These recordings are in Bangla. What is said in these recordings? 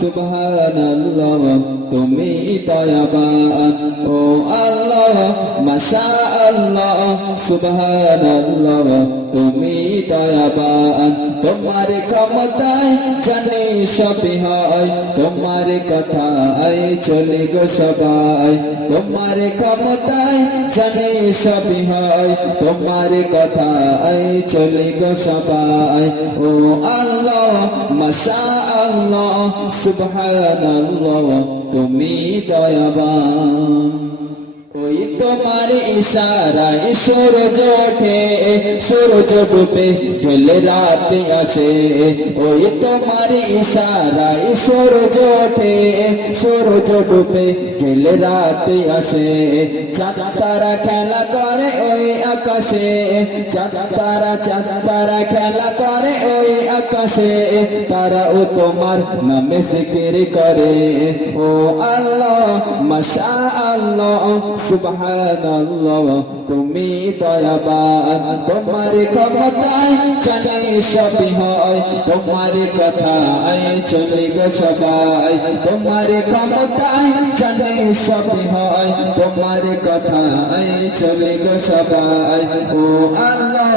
সুবহানাল্লাহ তুমি দয়াবান ও আল্লাহ মাশাআল্লাহ সুবহানাল্লাহ তুমি দয়াবান তোমার ক্ষমতায় জানি সবই হয় তোমার কথায় চলে গো সবাই তোমার ক্ষমতায় জানি সবই হয় তোমার কথায় চলে গো সবাই ও আল্লাহ মাশাআল্লাহ সুবহানাল্লাহ তুমি দয়াবান ওই তোমার ইশারায় সূরজ ওঠে সূরজ ডুবে গেলে রাত আসে ওই তোমার ইশারায় সূরজ ওঠে সূরজ ডুবে গেলে রাত আসে চাঁদ তারা খেলা করে ওই আকাশে চাঁদ তারা খেলা করে ওই আকাশে তারা ও তোমার নামে জিকির করে ও আল্লাহ মাশাআল্লাহ সুবহানাল্লাহ তুমি দয়াবান তোমার ক্ষমতায় জানি সবই হয় তোমার কথায় চলে গো সবাই তোমার ক্ষমতায় জানি সবই হয় তোমার কথায় চলে গো সবাই ও আল্লাহ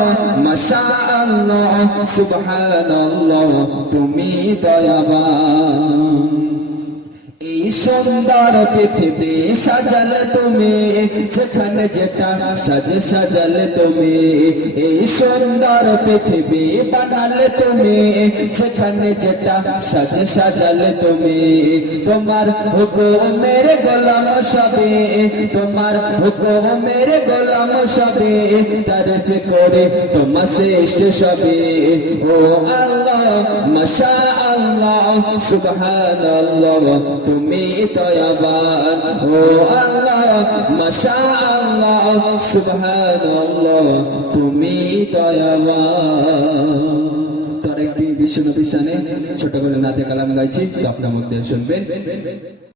মাশাআল্লাহ সুবহানাল্লাহ তুমি দয়াবান এই সুন্দর পৃথিবী সাজালে তুমি যেখানে যেটা সাজালে তুমি এই সুন্দর পৃথিবী বানালে তুমি যেখানে যেটা সাজালে তুমি তোমার হুকুমের গোলাম সবে তোমার হুকুমের গোলাম সবে তারিফ করে তোমার শ্রেষ্ঠ সবে ও আল্লাহ মাশাআল্লাহ সুবহানাল্লাহ তুমি দয়াবান ও আল্লাহ মাশাআল্লাহ সুবহানাল্লাহ তুমি দয়াবান তার একটি বিশ্বনবী শানে ছোট করে নাতে কালাম গাইছি তো আপনার মধ্যে শুনবেন।